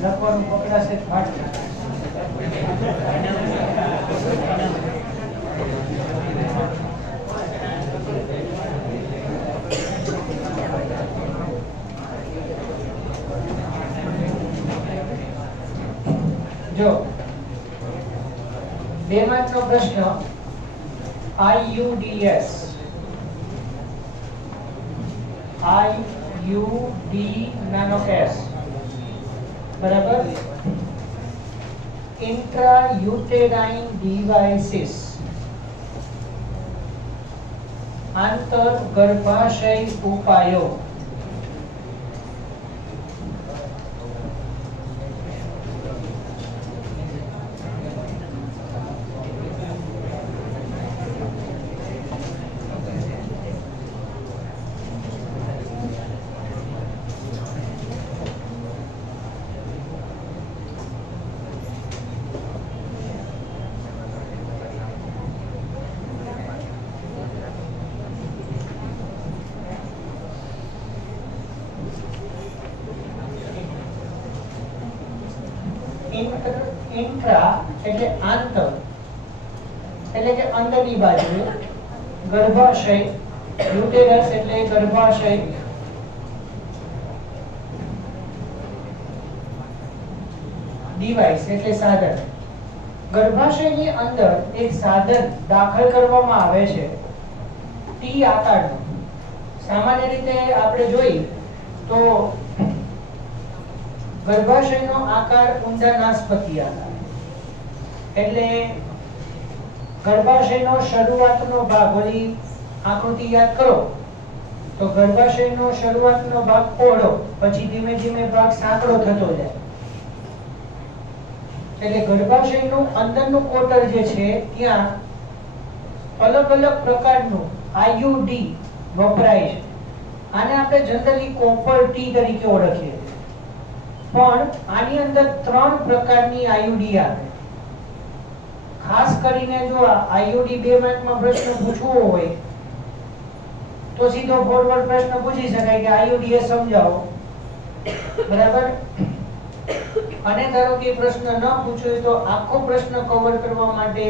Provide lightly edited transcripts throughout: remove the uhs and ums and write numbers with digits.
લખવાનું પકડાશે ફાટ જો 2 માર્કનો પ્રશ્ન IUDS IUD નાનો S બરાબર intrauterine devices આંતર ગર્ભાશય ઉપાયો इंट्रा એટલે આંતર એટલે કે અંદરની બાજુ ગર્ભાશય યુટેરસ એટલે ગર્ભાશય ડિવાઇસ એટલે સાધન ગર્ભાશયની અંદર એક સાધન દાખલ કરવામાં આવે છે ટી આકારનું સામાન્ય રીતે આપણે જોઈએ તો ગર્ભાશયનો આકાર ઊંડા નાસપતિ આકાર એટલે ગર્ભાશયનો શરૂઆતનો ભાગ ઓલી આકૃતિ યાદ કરો તો ગર્ભાશયનો શરૂઆતનો ભાગ પહોળો પછી ધીમે ધીમે ભાગ સાંકડો થતો જાય એટલે ગર્ભાશયનું અંદરનું કોટર જે છે ત્યાં અલગ અલગ પ્રકારનું આઈયુડી વપરાય છે આને આપણે જનરલી કોપર ટી તરીકે ઓળખીએ પણ આની અંદર 3 પ્રકારની આઈયુડી આવે ખાસ કરીને જો આઈયુડી 2 માર્કમાં પ્રશ્ન પૂછવો હોય તો સીધો ફોરવર્ડ પ્રશ્ન પૂછી શકાય કે આઈયુડી એ સમજાવો બરાબર અને ધારો કે પ્રશ્ન ન પૂછ્યો તો આખો પ્રશ્ન કવર કરવા માટે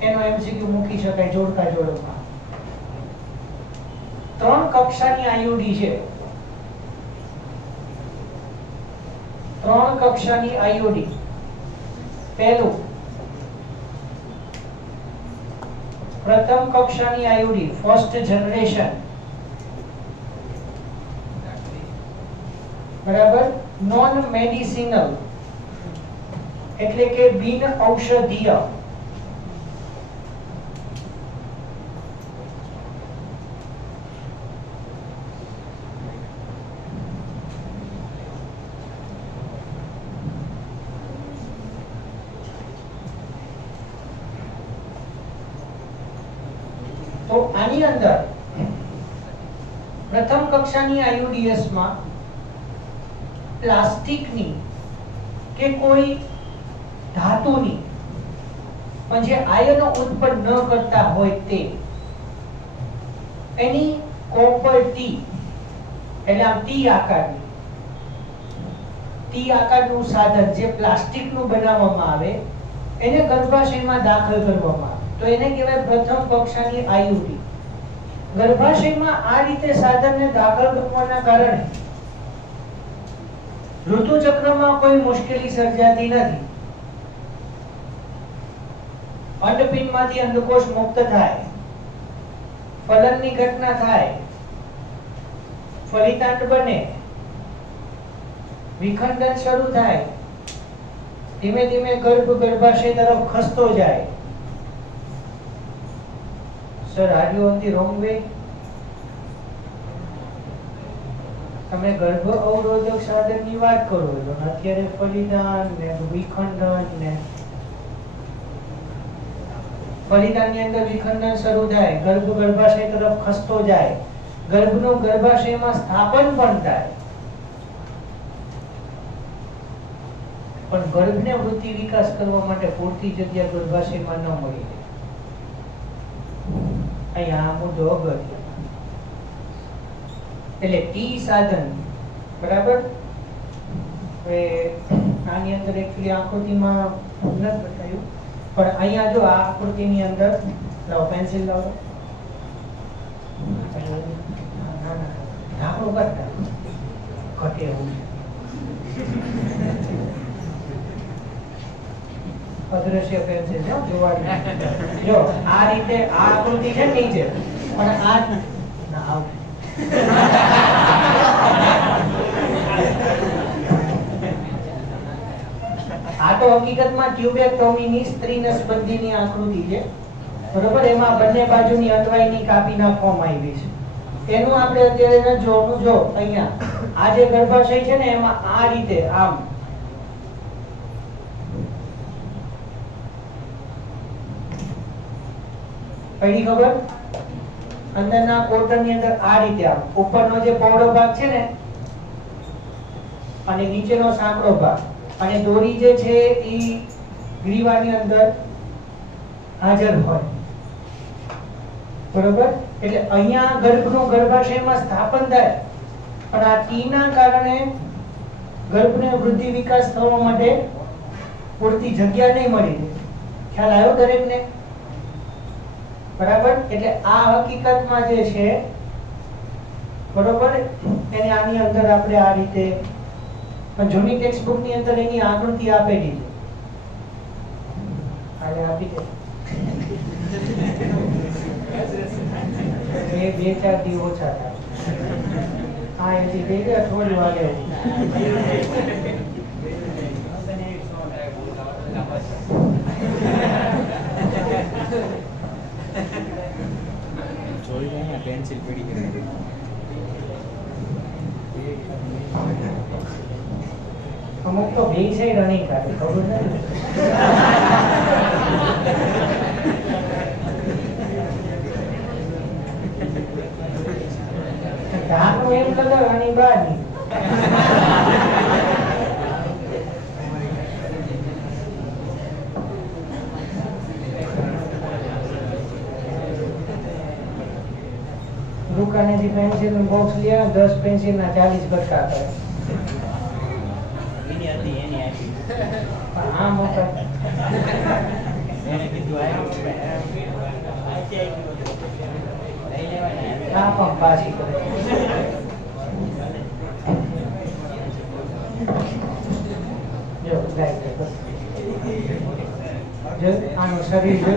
એનો એમસીક્યુ મૂકી શકાય જોડકા જોડમાં 3 કક્ષાની આઈયુડી છે 3 કક્ષાની આઈયુડી પહેલું પ્રથમ કક્ષાની આઈયુડી ફર્સ્ટ જનરેશન બરાબર નોન મેડિસિનલ એટલે કે બિન ઔષધીય તો આની અંદર પ્રથમ કક્ષાની આઈયુડીએસ માં પ્લાસ્ટિકની કે કોઈ ધાતુની પણ જે આયનો ઉત્પન્ન ન કરતા હોય તે એની કોપર ટી એટલે આમ ટી આકારનું સાધન જે પ્લાસ્ટિકનું બનાવવામાં આવે એને ગર્ભાશયમાં દાખલ કરવામાં આવે તો એને કહેવાય પ્રથમ કક્ષાની આઈયુડી ગર્ભાશયમાં આ રીતે સાધનને દાખલ કરવાના કારણે ઋતુચક્રમાં કોઈ મુશ્કેલી સર્જાતી નથી અંડપિંડમાંથી અંડકોષ મુક્ત થાય ફલનની ઘટના થાય ફલિતાંડ બને વિખંડન શરૂ થાય ધીમે ધીમે ગર્ભાશય તરફ ખસતો જાય sir are you on the wrong way તમે ગર્ભ અવરોધક સાધનની વાત કરો છો અત્યારે ફલિતાંડ ને વિખંડન ને ફલિતાની અંદર વિખંડન શરૂ થાય, ગર્ભ ગર્ભાશય તરફ ખસતો જાય, ગર્ભનું ગર્ભાશયમાં સ્થાપન પણ થાય, પણ ગર્ભને વૃદ્ધિ વિકાસ કરવા માટે પૂરતી જગ્યા ગર્ભાશયમાં ન મળી રહે. અહીંયા આ મુદ્દો અગત્ય. એટલે ટી સાધન બરાબર. હવે આની અંદર એકચ્યુઅલી આકૃતિમાં નથી બતાવ્યું, પણ અહીંયા જો આ આકૃતિની અંદર લાવો પેન્સિલ લાવો, ઢાંકણું કરતા ઘટે એવું અદ્રશ્ય પેન્સિલ જોવાની. જો આ રીતે આ આકૃતિ છે નીચે, પણ આ ના આવ આ તો હકીકતમાં ટ્યુબેક્ટોમીની સ્ત્રી નસબંધીની આકૃતિ છે બરોબર. એમાં બંને બાજુની અંતવાયની કાપી નાખવામાં આવી છે. એનું આપણે અત્યારે જોવાનું. જો અહીંયા આ જે ગર્ભાશય છે ને એમાં આ રીતે આમ પડી ખબર, અંદરના કોટરની અંદર આ રીતે આમ ઉપરનો જે પહોળો ભાગ છે ને અને નીચેનો સાંકડો ભાગ, અને દોરી જે છે એ ગ્રીવાની અંદર હાજર હોય બરોબર. એટલે અહીંયા ગર્ભનું ગર્ભાશયમાં સ્થાપન થાય, પણ આ ટી ના કારણે ગર્ભને વૃદ્ધિ વિકાસ થવા માટે પૂરતી જગ્યા નહીં મળી. ખ્યાલ આવ્યો દરેકને બરાબર. એટલે આ હકીકતમાં જે છે બરોબર એને આની અંદર આપણે આ રીતે, પણ જૂની ટેક્સ્ટ બુક ની અંદર એની આકૃતિ આપેલી છે. આને આપી દે બે ચાર દી ઓછા થાય. હા એથી બે થોડી વાગે પેન્સિલ પડી ગઈ. અમુક તો ભેગ છે રનિંગ કાઢે ખબર નથી. ધાનું એમ લગાવવાની બહાર ની દુકાનેથી પેન્સિલ નું બોક્સ લે, 10 પેન્સિલ ના 40 બટકા કરે. હા મોટા આ પણ પાછી કરે. જો આનું શરીર જો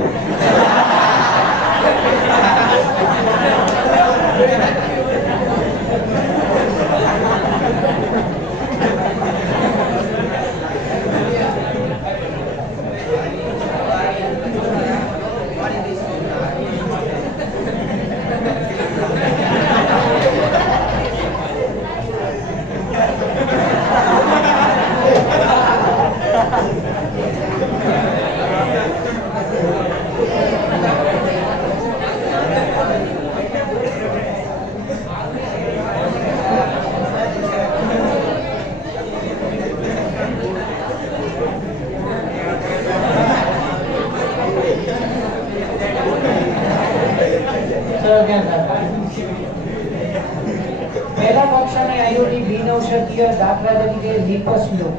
પહેલા કક્ષાની આયુર્વેદિક બિનઔષધીય દાખલા તરીકે લીપસ લો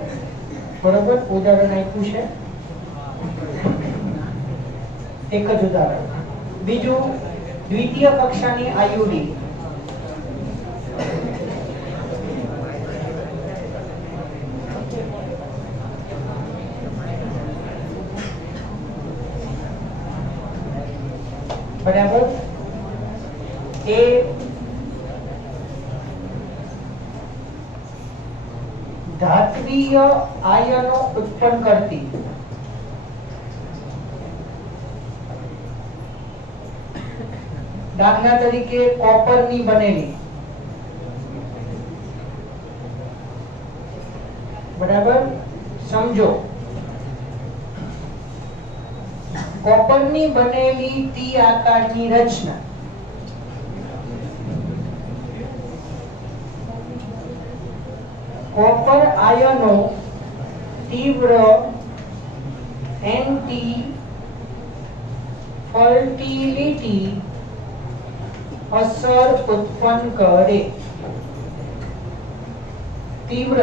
બરોબર ઉદાહરણ આપ્યું છે. એક જ ઉદાહરણ. બીજું દ્વિતીય કક્ષાની આયુર્વેદિક બરાબર એ ધાત્વીય આયનો ઉત્પન્ન કરતી દાખલા તરીકે કોપરની બનેલી બરાબર સમજો કોપરની બનેલી ટી આકારની રચના કોપર આયનો તીવ્ર એન્ટી ફર્ટિલિટી અસર ઉત્પન્ન કરે. તીવ્ર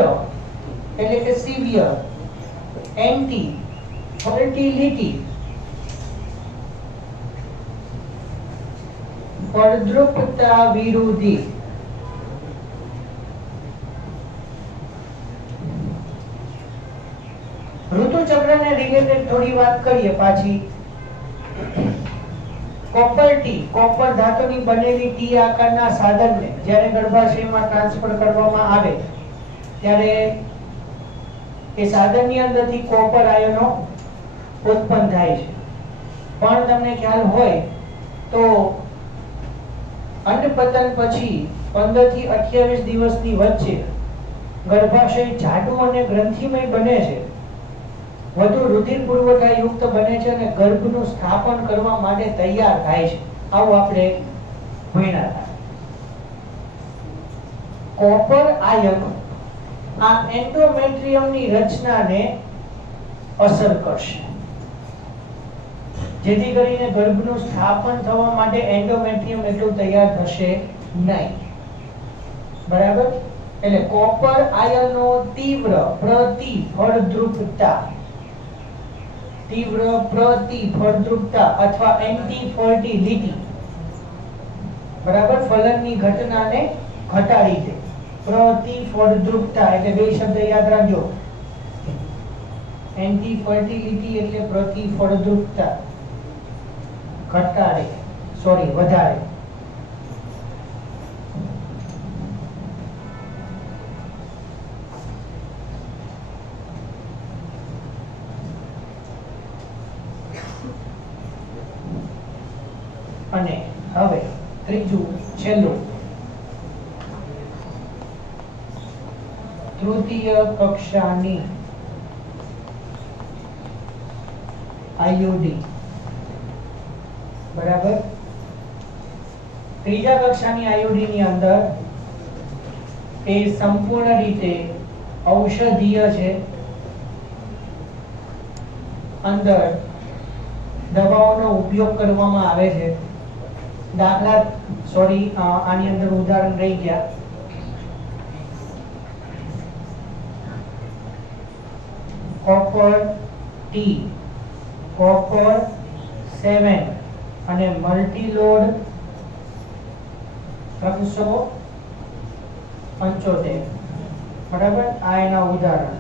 એટલે કે સિવિયર, એન્ટી ફર્ટિલિટી ફળદ્રુપતા વિરોધી. ઋતુચક્રને રિલેટેડ થોડી વાત કરીએ પાછી. કોપર ટી, કોપર ધાતુની બનેલી ટી આકારના સાધનને જ્યારે ગર્ભાશયમાં ટ્રાન્સફર કરવામાં આવે ત્યારે એ સાધનની અંદરથી કોપર આયનો ઉત્પન્ન થાય છે. પણ તમને ખ્યાલ હોય તો અંડપતન પછી 15 થી 28 દિવસની વચ્ચે ગર્ભાશય જાડું અને ગ્રંથિમય બને છે, વધુ રુધિર પુરવઠા યુક્ત બને છે અને ગર્ભનું સ્થાપન કરવા માટે તૈયાર થાય છે. આવું આપણે ભણ્યા હતા. કોપર આયન આ એન્ડોમેટ્રિયમની રચનાને અસર કરશે, જેથી કરીને ગર્ભનું સ્થાપન થવા માટે એન્ડોમેટ્રિયમ એટલું તૈયાર થશે નહીં. બરાબર? એટલે કોપર આયનનો તીવ્ર પ્રતિફળદ્રુપતા અથવા એન્ટી ફર્ટિલિટી, બરાબર, ફલનની ઘટનાને ઘટાડી દે. પ્રતિફળદ્રુપતા એટલે બે શબ્દ યાદ રાખજો. એન્ટી ફર્ટિલિટી એટલે પ્રતિફળદ્રુપતા ઘટાડે, વધારે. અને હવે ત્રીજું છેલ્લું તૃતીય કક્ષાની આયુડી. બરાબર? ત્રીજા કક્ષાની આયુડી ની અંદર એ સંપૂર્ણ રીતે ઔષધીય છે. અંદર દવાઓનો ઉપયોગ કરવામાં આવે છે. આની અંદર ઉદાહરણ રહી ગયા. કોપર ટી, કોપર 7 અને મલ્ટીલોડ 375. બરાબર? આ એના ઉદાહરણ.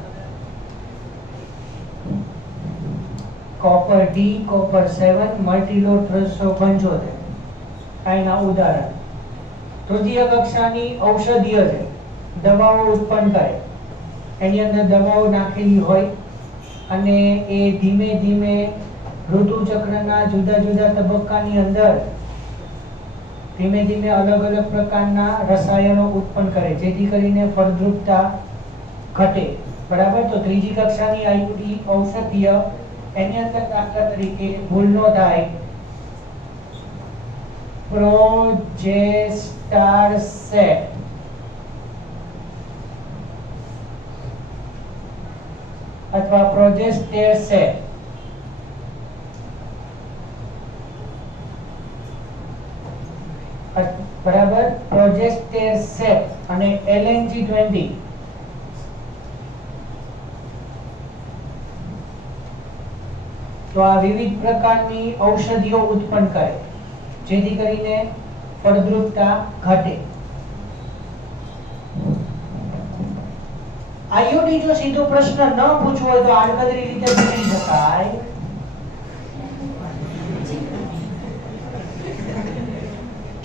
Copper D, copper 7, મલ્ટીલોડ 375. આના ઉદાહરણ. તૃતીય કક્ષાની ઔષધીય છે, દવાઓ ઉત્પન્ન કરે. એની અંદર દવાઓ નાખેલી હોય અને એ ધીમે ધીમે ઋતુચક્રના જુદા જુદા તબક્કાની અંદર ધીમે ધીમે અલગ અલગ પ્રકારના રસાયણો ઉત્પન્ન કરે, જેથી કરીને ફળદ્રુપતા ઘટે. બરાબર? તો ત્રીજી કક્ષાની આયુડી ઔષધીય, એની અંદર દાખલા તરીકે ભૂલ ન થાય પ્રોજેસ્ટારસેટ અથવા પ્રોજેસ્ટેરસેટ. બરાબર? પ્રોજેસ્ટેરસેટ અને LNG-20. તો આ વિવિધ પ્રકારની ઔષધિઓ ઉત્પન્ન કરે, જેથી કરીને ફળદ્રુપતા ઘટે. આયુડી જો સીધો પ્રશ્ન ન પૂછવો હોય તો આડકતરી રીતે પૂછી શકાય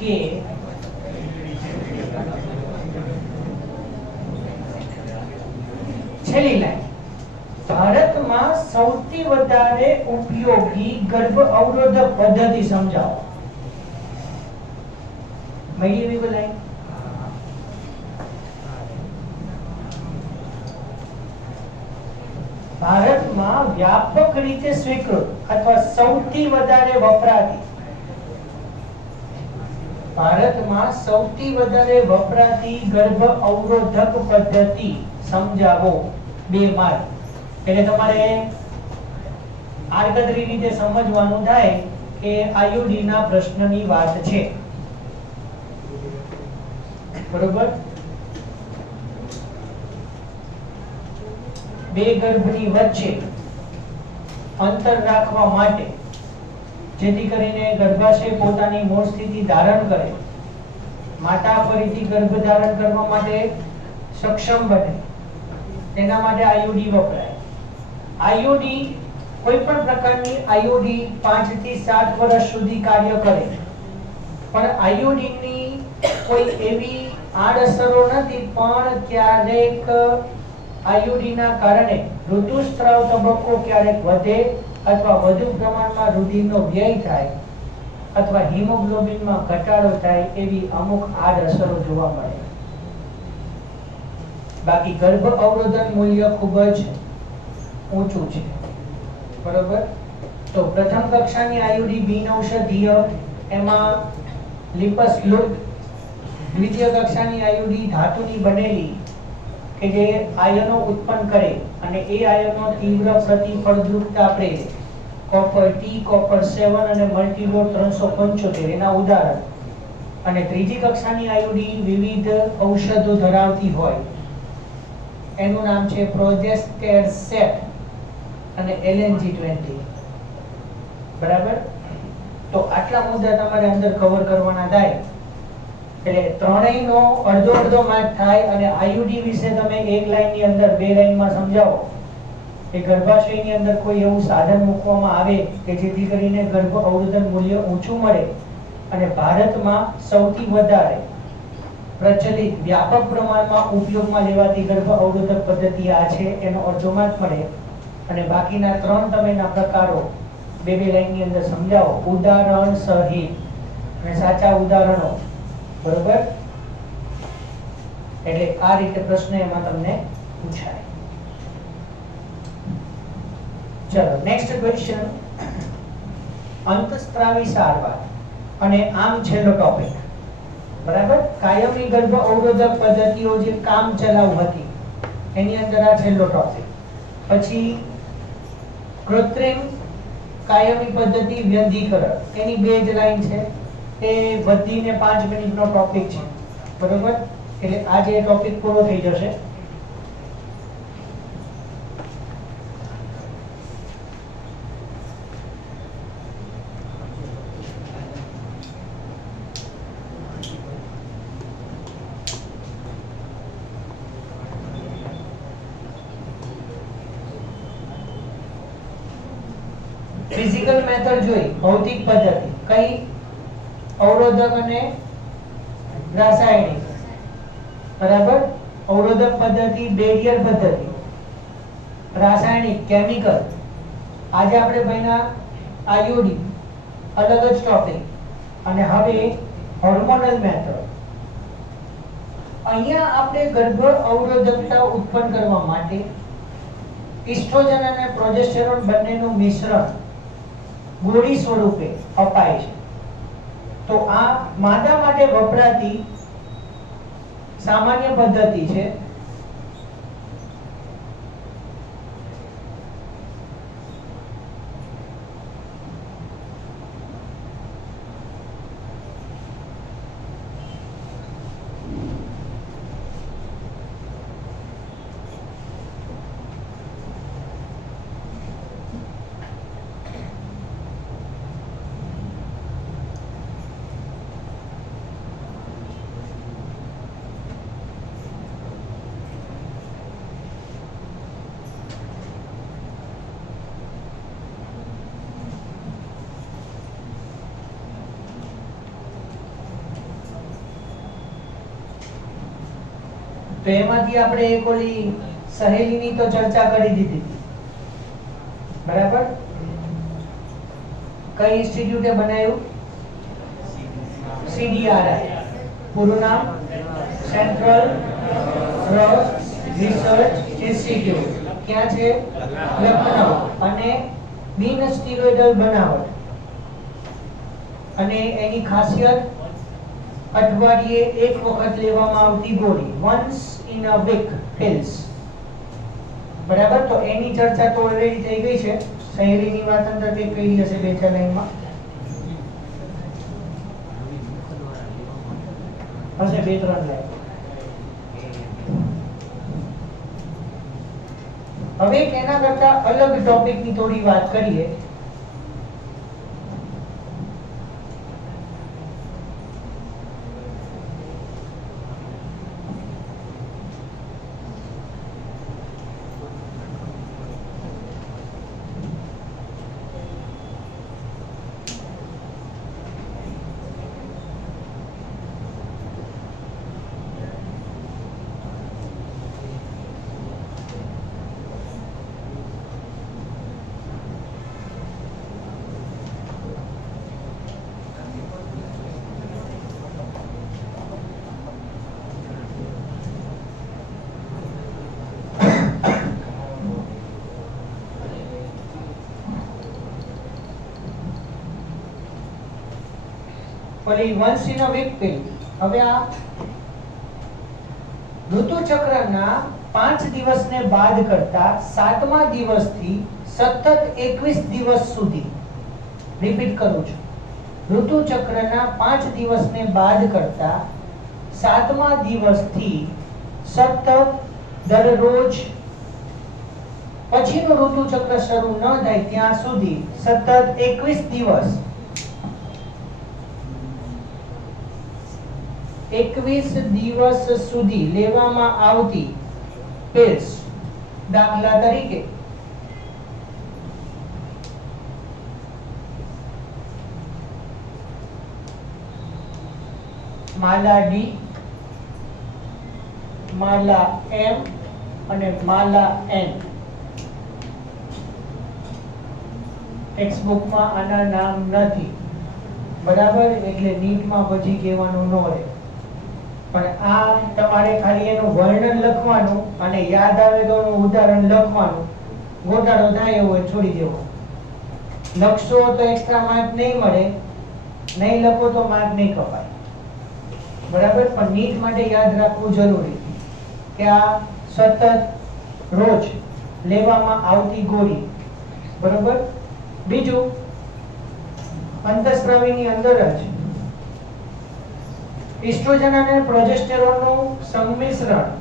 કે છેલ્લી લાઈન, ભારતમાં સૌથી વધારે ઉપયોગી ગર્ભ અવરોધક પદ્ધતિ સમજાવો. મળી એવી કોઈ લાઈન? ભારતમાં વ્યાપક રીતે સ્વીકૃત અથવા સૌથી વધારે વપરાતી ગર્ભ અવરોધક પદ્ધતિ સમજાવો 2 માર્ક. એટલે તમારે આડકતરી રીતે સમજવાનું થાય કે આયુડી ના પ્રશ્નની વાત છે. બરોબર. 2 ગર્ભની વચ્ચે અંતર રાખવા માટે, જેથી કરીને ગર્ભાશય પોતાની મૂળ સ્થિતિ ધારણ કરે, માતા ફરીથી ગર્ભ ધારણ કરવા માટે સક્ષમ બને, તેના માટે આયુડી વપરાય. આયુડી કોઈ પણ પ્રકારની આયુડી 5 થી 7 વર્ષ સુધી કાર્ય કરે, પણ આયુડીની કોઈ એવી આડઅસરો નથી. પણ ક્યારેક આયુડીના કારણે ઋતુસ્રાવ તબક્કો ક્યારેક વધે અથવા વધુ પ્રમાણમાં રુધિરનો વ્યય થાય અથવા હિમોગ્લોબિનમાં ઘટાડો થાય, એવી અમુક આડઅસરો જોવા મળે. બાકી ગર્ભ અવરોધન મૂલ્ય ખૂબ જ ઊંચું છે. બરોબર. તો પ્રથમ કક્ષાની આયુડી બિનઔષધીય, એમાં લિપસ લુક. દ્વિતીય કક્ષાની આયુડી ધાતુની બનેલી કે જે આયનો ઉત્પન્ન કરે અને એ આયનો તીવ્ર પ્રતિફળદ્રુપતા પ્રેરે. કોપર ટી, કોપર 7 અને મલ્ટીલોર 375 એના ઉદાહરણ. અને ત્રીજી કક્ષાની આયુડી વિવિધ ઔષધો ધરાવતી હોય, એનું નામ છે પ્રોજેસ્ટેરસેટ અને LNG-20. બરાબર. તો આટલા મુદ્દા તમારે અંદર કવર કરવાના થાય. એટલે ત્રણેયનો અડધો માર્ક થાય. અને આયુડી વિશે તમે એક લાઈનની અંદર 2 લાઈનમાં સમજાવો કે ગર્ભાશયની અંદર કોઈ એવું સાધન મૂકવામાં આવે કે જેથી કરીને ગર્ભ અવરોધન મૂલ્ય ઊંચું મળે, અને ભારતમાં સૌથી વધારે પ્રચલિત વ્યાપક પ્રમાણમાં ઉપયોગમાં લેવાતી ગર્ભ અવરોધક પદ્ધતિ આ છે, એનો અડધો માર્ક મળે. અને બાકીના 3 તમે ના પ્રકારો 2 લાઈનની અંદર સમજાવો, ઉદાહરણ સહિત અને સાચા ઉદાહરણો. બરોબર. એટલે આ રીતે પ્રશ્ન એમાં તમને પૂછાય. ચલો નેક્સ્ટ ક્વેશ્ચન. અંતસ્ત્રાવી સારવાર અને આમ છેલ્લો ટોપિક. બરાબર. કાયમી ગર્ભ અવરોધક પદ્ધતિઓ જે કામ ચલાઉ હતી એની અંદર આ છેલ્લો ટોપિક. પછી કૃત્રિમ કાયમી પદ્ધતિ વ્યંધીકરણ, એની 2 જ લાઈન છે. એ વધીને 5 મિનિટનો ટોપિક છે. બરોબર. એટલે આજે એ ટોપિક પૂરો થઈ જશે. ફિઝિકલ મેથડ જોઈ, ભૌતિક પદ્ધતિ કઈ? અવરોધક અને રાસાયણિક. બરાબર. અવરોધક પદ્ધતિ બેરિયર પદ્ધતિ, રાસાયણિક કેમિકલ. આજે આપણે ભણ્યા આયુડી, અલગ જ ટોપિક. અને હવે હોર્મોનલ મેથડ. અહીંયા આપણે ગર્ભ અવરોધકતા ઉત્પન્ન કરવા માટે ઇસ્ટ્રોજન અને પ્રોજેસ્ટેરોન બંનેનું મિશ્રણ ગોળી સ્વરૂપે અપાય છે. તો આ માદા માટે વપરાતી સામાન્ય પદ્ધતિ છે. તો એમાંથી આપણે એક ઓલી સહેલીની તો ચર્ચા કરી દીધી. બરાબર. કઈ ઇન્સ્ટિટ્યૂટે બનાવ્યું? CDRI. પૂરું નામ સેન્ટ્રલ ડ્રગ રિસર્ચ ઇન્સ્ટિટ્યૂટ. ક્યાં છે? લખનઉ અને બિન સ્ટીરોઇડલ બનાવટ અને એની ખાસિયત અઠવાડિયે એક વખત લેવામાં આવતી ગોળી once in a week pills બરાબર તો એની ચર્ચા તો ઓલરેડી થઈ ગઈ છે શહેરીની વાત અંદર કંઈક કહી હશે બે ચાર લાઈનમાં હશે બે ત્રણ લાઈન હવે એના કરતા અલગ ટોપિકની થોડી વાત કરીએ once in a week pill હવે આ ઋતુચક્રના 5 દિવસને બાદ કરતા 7મા દિવસથી સતત 21 દિવસ સુધી રિપીટ કરું છું ઋતુચક્રના 5 દિવસને બાદ કરતા 7મા દિવસથી સતત દરરોજ પછીનું ઋતુચક્ર શરૂ ન થાય ત્યાં સુધી સતત 21 દિવસ 21 દિવસ સુધી લેવામાં આવતી પિલ્સ દાખલા તરીકે માલા ડી માલા એમ અને માલા એન ટેક્સ્ટ બુકમાં આના નામ નથી બરાબર એટલે નીટમાં પછી કહેવાનું ન રહે પણ આ તમારે ખાલી એનું વર્ણન લખવાનું અને યાદ આવે તો એનું ઉદાહરણ લખવાનું ગોટાળો થાય એવો છોડી દેવો લખશો તો એક્સ્ટ્રા માર્ક નહીં મળે નહીં લખો તો માર્ક નહીં કપાય બરાબર પણ નીટ માટે યાદ રાખવું જરૂરી કે આ સતત રોજ લેવામાં આવતી ગોળી બરાબર બીજું અંતઃસ્ત્રાવીની અંદર જ એસ્ટ્રોજન અને પ્રોજેસ્ટેરોનનું સંમિશ્રણ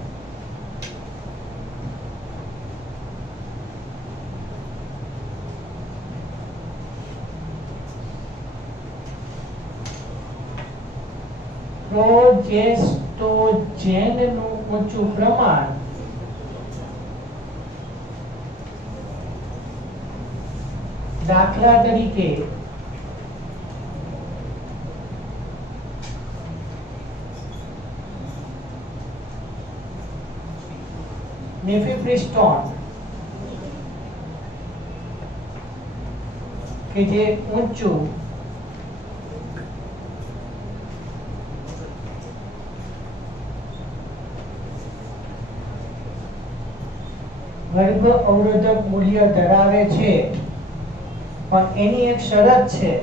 પ્રોજેસ્ટોજેનનું ઊંચું પ્રમાણ દાખલા તરીકે નેફેપ્રિસ્ટોન કે જે ઊંચું ગર્ભ અવરોધક મૂલ્ય ધરાવે છે પણ એની એક શરત છે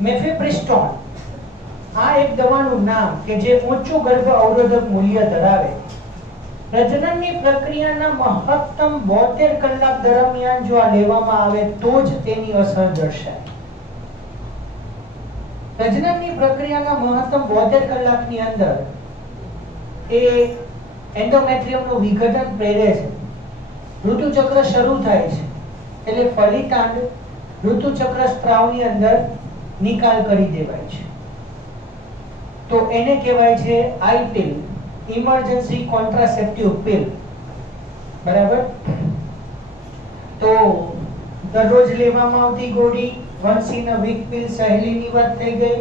મેફેપ્રિસ્ટોન આ એક દવાનું નામ કે જે ઊંચું ગર્ભ અવરોધક મૂલ્ય ધરાવે પ્રજનનની પ્રક્રિયાના મહત્તમ 72 કલાક દરમિયાન જો આ લેવામાં આવે તો જ તેની અસર દર્શાય પ્રજનનની પ્રક્રિયાના મહત્તમ 72 કલાકની અંદર એ એન્ડોમેટ્રિયમનું વિઘટન પ્રેરે છે. ઋતુચક્ર શરૂ થાય છે એટલે ફલિતાંડ ઋતુચક્ર સ્ત્રાવની અંદર નિકાલ કરી દેવાય છે. તો એને કહેવાય છે I pill, emergency contraceptive pill. બરાબર. તો દરરોજ લેવામાં આવતી ગોળી once in a week pill સહેલીની વાત થઈ ગઈ.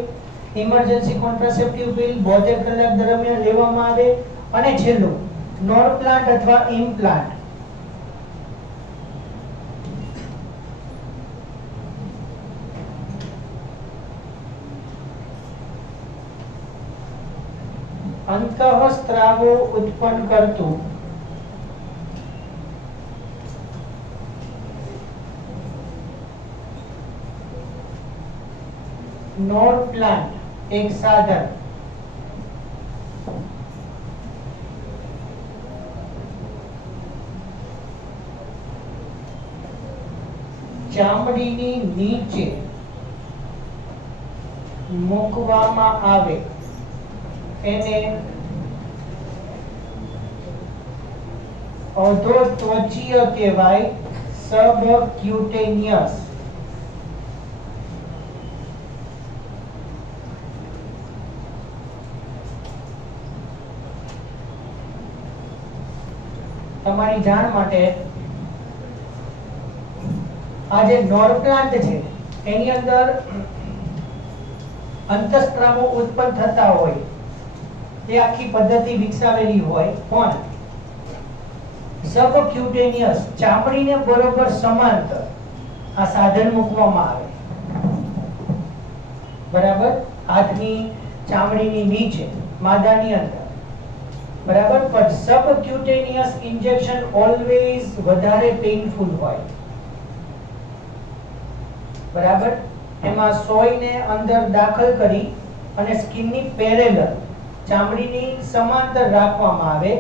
ઇમરજન્સી કોન્ટ્રાસેપ્ટિવ પિલ 72 કલાક દરમિયાન લેવામાં આવે. અને છેલ્લું નોરપ્લાન્ટ અથવા ઇમ્પ્લાન્ટ. અંતઃસ્ત્રાવો ઉત્પન્ન કરતું નોરપ્લાન્ટ એક સાધન. ચામડીની નીચે મૂકવામાં આવે એને અધોત્વચીય કહેવાય, સબક્યુટેનિયસ. તમારી જાણ માટે આ જે નોરપ્લાન્ટ છે એની અંદર અંતઃસ્ત્રાવો ઉત્પન્ન થતા હોય એ આખી પદ્ધતિ વિકસાવેલી હોય, પણ સબક્યુટેનિયસ ચામડીને બરોબર સમાંતર આ સાધન મૂકવામાં આવે. બરાબર. હાથની ચામડીની નીચે માદાની અંદર. બરાબર. પણ સબક્યુટેનિયસ ઇન્જેક્શન ઓલવેઝ વધારે પેઇનફુલ હોય. બરાબર. એમાં સોયને અંદર દાખલ કરી અને સ્કિનની પેરેલલ ચામડીની સમાંતર રાખવામાં આવે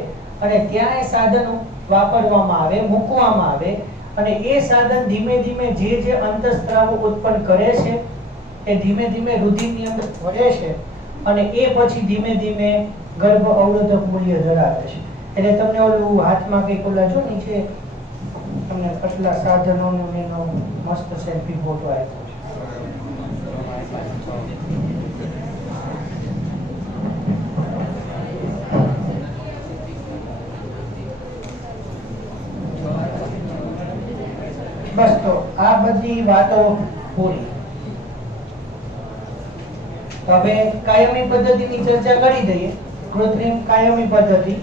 અને ત્યાં એ સાધન વાપરવામાં આવે, મૂકવામાં આવે અને એ સાધન ધીમે ધીમે જે અંતઃસ્ત્રાવો ઉત્પન્ન કરે છે એ ધીમે ધીમે રુધિરની અંદર ભરે છે અને એ પછી ધીમે ધીમે ગર્ભ અવરોધક મૂલ્ય ધરાવે છે. એટલે તમને ઓલું હાથમાં કઈક ઓલા જો નીચે તમને કેટલા સાધનોનો એનો મસ્ત સેલ્ફી ફોટો આપ્યો છે. બસ તો આ બધી વાતો પૂરી. હવે કાયમી પદ્ધતિની ચર્ચા કરી દઈએ. કૃત્રિમ કાયમી પદ્ધતિ.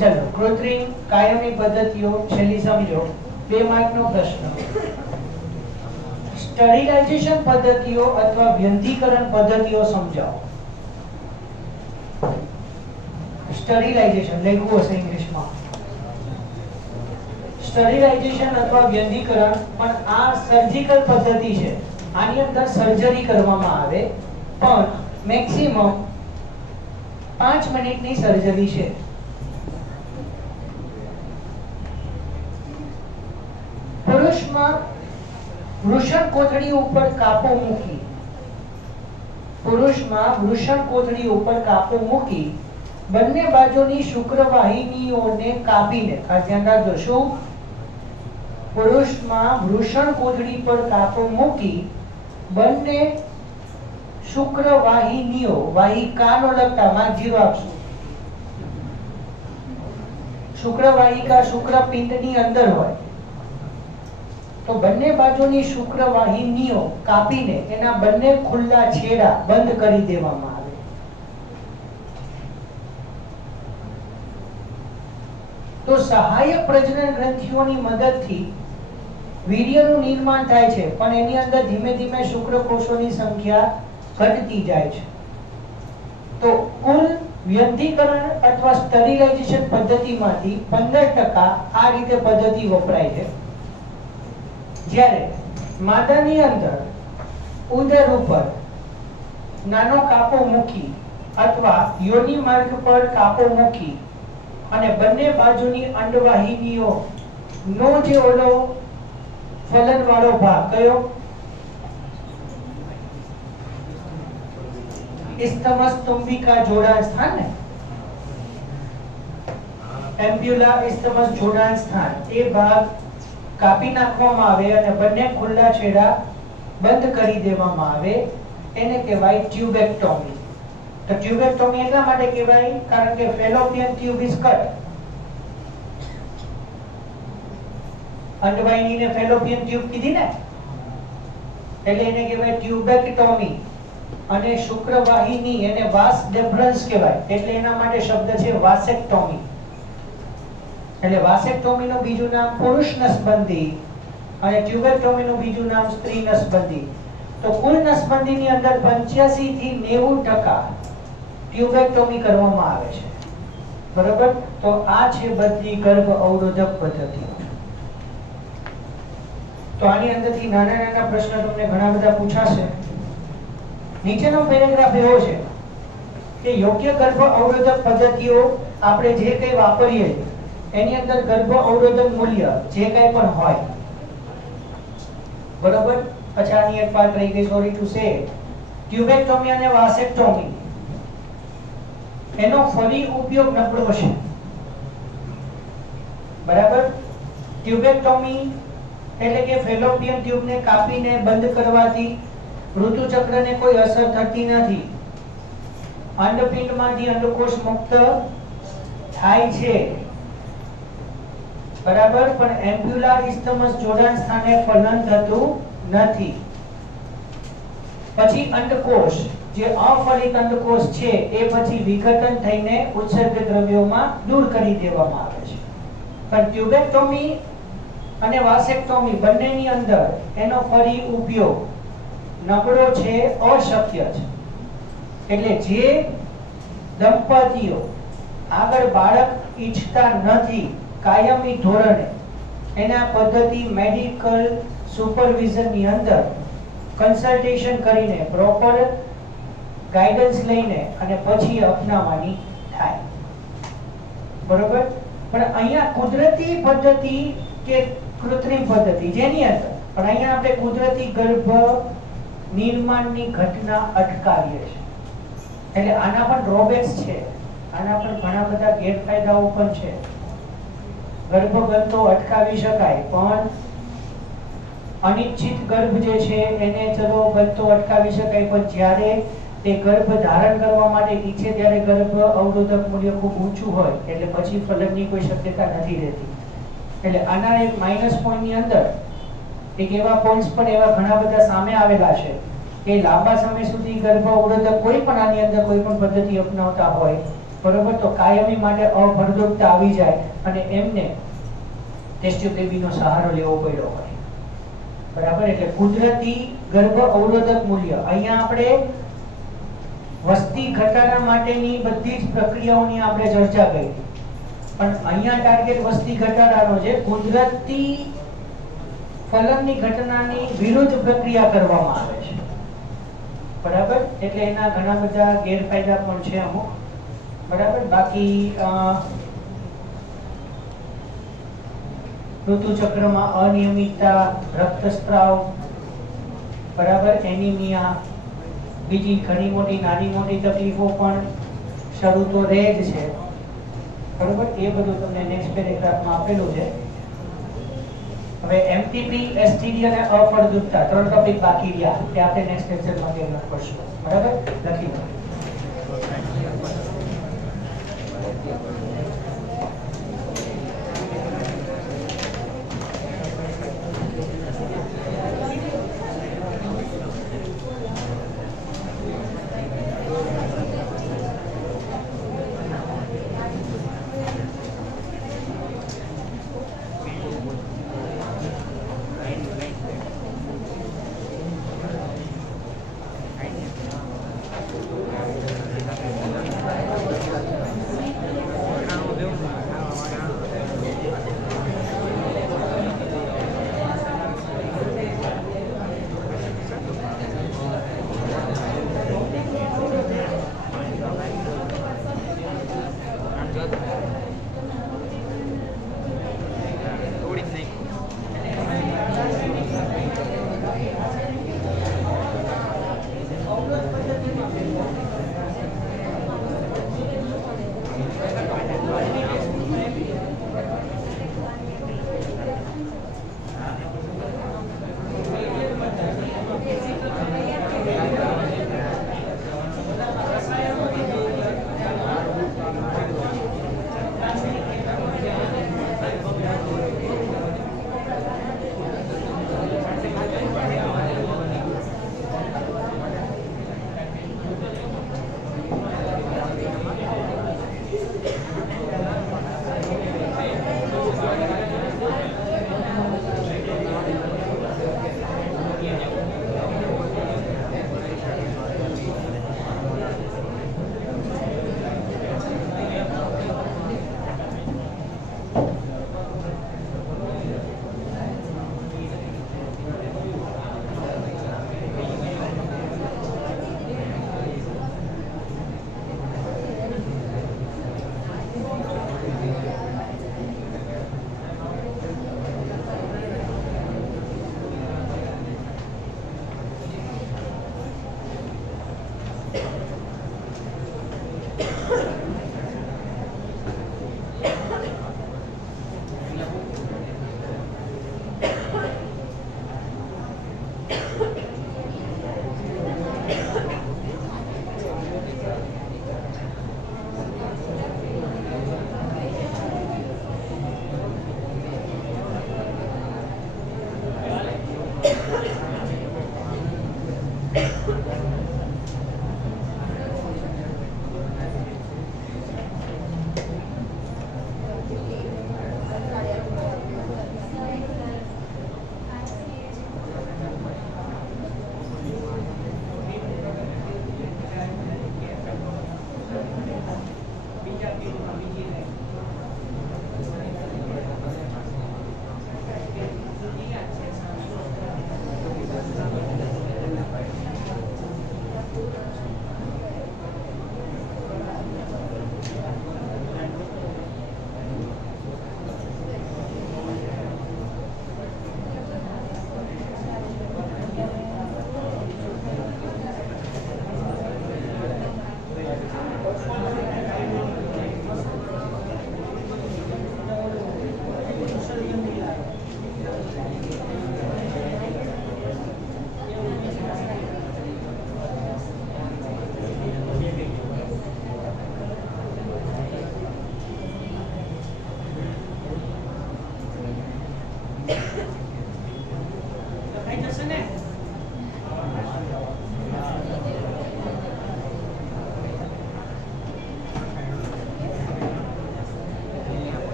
ચલો કૃત્રિમ કાયમી પદ્ધતિઓ છેલ્લી સમજો. 2 માર્કનો પ્રશ્ન. સ્ટરીલાઇઝેશન પદ્ધતિઓ અથવા વ્યંધીકરણ પદ્ધતિઓ સમજાવો. સ્ટરીલાઇઝેશન લખ્યું હશે ઇંગ્લિશમાં. સ્ટરીલાઇઝેશન અથવા વ્યંધીકરણ પણ આ સર્જિકલ પદ્ધતિ છે. આની અંદર સર્જરી કરવામાં આવે પણ મેક્સિમમ 5 મિનિટની સર્જરી છે. પુરુષમાં વૃષણ કોથળી ઉપર કાપો મૂકી બંને બાજુની શુક્રવાહિનીઓને કાપીને, ખાસ ધ્યાન રાખજો, શું? પુરુષમાં વૃષણ કોથળી પર કાપો મૂકી બંને શુક્રવાહિનીઓ, વાહિકાનો લગતા માં 0 આપશું. શુક્રવાહિકા શુક્રપિંડની અંદર હોય તો બંને બાજુની શુક્રવાહિનીઓ કાપીને એના બંને ખુલ્લા છેડા બંધ કરી દેવામાં આવે. તો સહાયક પ્રજનન ગ્રંથિઓની મદદથી વીર્યનું નિર્માણ થાય છે પણ એની અંદર ધીમે ધીમે શુક્રકોષોની સંખ્યા ઘટતી જાય છે. તો કુલ વ્યંધીકરણ અથવા સ્ટરીલાઇઝેશન પદ્ધતિમાંથી 15% આ રીતે પદ્ધતિ વપરાય છે. જ્યારે માદાની અંદર ઉદર ઉપર નાનો કાપો મૂકી અથવા યોનિ માર્ગ પર કાપો મૂકી અને બંને બાજુની અંડવાહિનીઓ નો જે ઓલો ફલન વાળો ભાગ કયો? ઇસ્થમસ તુંબિકા જોડાણ સ્થાન ને, એમ્બ્યુલા ઇસ્થમસ જોડાણ સ્થાન, એ ભાગ કાપી નાખવામાં આવે અને બંને ખુલ્લા છેડા બંધ કરી દેવામાં આવે. એને કહેવાય ટ્યુબેક્ટોમી. તો ટ્યુબેક્ટોમી એટલા માટે કહેવાય કારણ કે ફેલોપિયન ટ્યુબ ઇઝ કટ. અંડવાહિનીને ફેલોપિયન ટ્યુબ કીધી ને, એટલે એને કહેવાય ટ્યુબેક્ટોમી. અને શુક્રવાહિની એને વાસ ડેફરન્સ કહેવાય, એટલે એના માટે શબ્દ છે વાસેક્ટોમી. એટલે વાસેક્ટોમી નું બીજું નામ પુરુષ નસબંધી અને ટ્યુબેક્ટોમી નું બીજું નામ સ્ત્રી નસબંધી. તો કુલ નસબંધીની અંદર 85 થી 90% ટ્યુબેક્ટોમી કરવામાં આવે છે. બરોબર? તો આ છે બધી ગર્ભ અવરોધક પદ્ધતિઓ. તો આની અંદરથી નાના નાના પ્રશ્ન તમને ઘણા બધા પૂછાશે. નીચેનો પેરેગ્રાફ એવો છે કે યોગ્ય ગર્ભ અવરોધક પદ્ધતિઓ આપણે જે કંઈ વાપરીએ એની અંદર ગર્ભ અવરોધક મૂલ્ય જે કંઈ પણ હોય. બરોબર? પછી આની એક વાત રહી ગઈ, સોરી ટુ સે, ટ્યુબેક્ટોમી અને વાસેક્ટોમી એનો ફરી ઉપયોગ નબળો છે. બરાબર? ટ્યુબેક્ટોમી એટલે કે ફેલોપિયન ટ્યુબને કાપીને બંધ કરવાથી ઋતુચક્રને કોઈ અસર થતી નથી. અંડપિંડમાંથી અંડકોષ મુક્ત થાય છે. બરાબર? પણ એમ્બ્યુલા ઇસ્થમસ જોડાણ સ્થાને ફલન થતું નથી. પછી અંડકોષ જે અફલિત અંડકોષ છે એ પછી વિઘટન થઈને ઉત્સર્ગ દ્રવ્યોમાં દૂર કરી દેવામાં આવે છે. પણ ટ્યુબેક્ટોમી અને વાસેક્ટોમી બંનેની અંદર એનો ફરી ઉપયોગ નબળો છે, અશક્ય છે. એટલે જે દંપતીઓ આગળ બાળક ઈચ્છતા નથી કાયમી ધોરણે, એને આ પદ્ધતિ મેડિકલ સુપરવિઝનની અંદર કન્સલ્ટેશન કરીને પ્રોપર ગાઈડન્સ લઈને અને પછી અપનાવવાની થાય. બરોબર? પણ અહીંયા કુદરતી પદ્ધતિ કે કૃત્રિમ પદ્ધતિ જેની અંદર પણ અહીંયા આપણે કુદરતી ગર્ભ નિર્માણની ઘટના અટકાવીએ છીએ. એટલે આના પણ ડ્રોબેક્સ છે, આના પણ ઘણા બધા ગેરફાયદાઓ પણ છે. ગર્ભ બનતો અટકાવી શકાય પણ અનિચ્છિત ગર્ભ જે છે એને ચલો બનતો અટકાવી શકાય, પણ જ્યારે તે ગર્ભ ધારણ કરવા માટે ઈચ્છે ત્યારે ગર્ભ અવરોધક મૂલ્ય ખૂબ ઊંચું હોય એટલે પછી ફલનની કોઈ શક્યતા નથી રહેતી. એટલે આના એક માઇનસ પોઈન્ટની અંદર એક એવા પોઈન્ટ્સ પણ એવા ઘણા બધા સામે આવેલા છે કે લાંબા સમય સુધી ગર્ભ અવરોધક કોઈ પણ આની અંદર કોઈ પણ પદ્ધતિ અપનાવતા હોય, બરોબર, તો કાયમી માટે અફળદ્રુપતા આવી જાય અને એમને ટેસ્ટ ટ્યુબ બેબીનો સહારો લેવો પડ્યો હોય. બરાબર, એટલે કુદરતી ગર્ભ અવરોધક મૂલ્ય. અહીંયા આપણે વસ્તી ઘટાડા માટેની બધી જ પ્રક્રિયાઓની આપણે ચર્ચા કરી, પણ અહીંયા ટાર્ગેટ વસ્તી ઘટાડાનો છે. કુદરતી ફલનની ઘટનાની વિરુદ્ધ પ્રક્રિયા કરવામાં આવે છે. બરાબર, એટલે એના ઘણા બધા ગેરફાયદા પણ છે અમુક. બરાબર, બાકી ઋતુચક્રમાં અનિયમિતતા, રક્તસ્રાવ, બરાબર, એનિમિયા, બીજી ઘણી મોટી નાની મોટી તકલીફો પણ શરૂ તો રહે જ છે. બરાબર, એ બધું તમને નેક્સ્ટ પેરેગ્રાફમાં આપેલું છે. હવે એમટીપી, એસટીડી અને અફળદ્રુપતા 3 ટોપિક બાકી રહ્યા, તે આપણે નેક્સ્ટ લેક્ચરમાં ડેવલપ કરશું. બરાબર, લખી લો.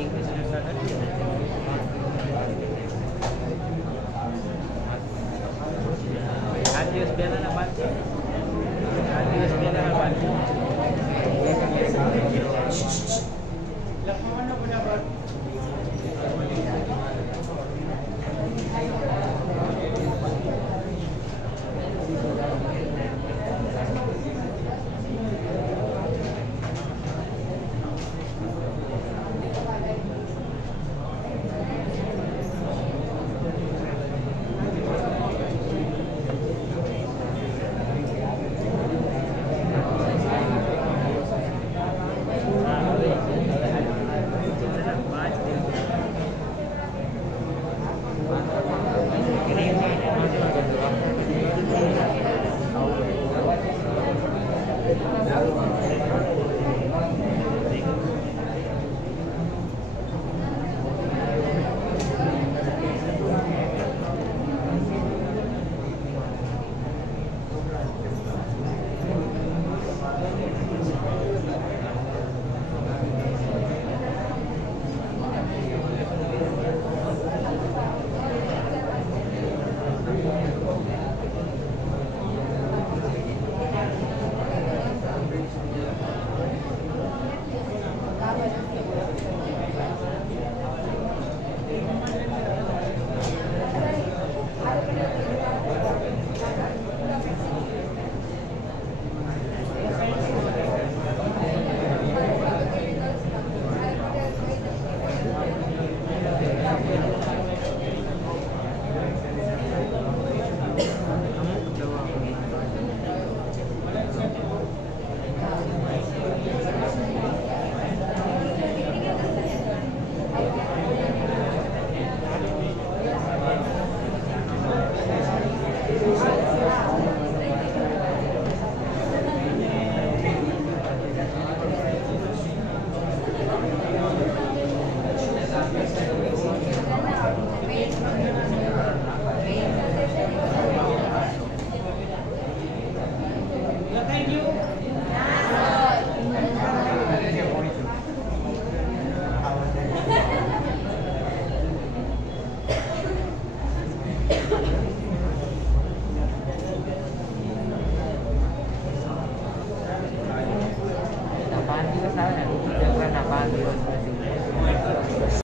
इंग्लिश જેટલા નથી આ દિવસ પહેલાના 5 આ દિવસ પહેલાના 5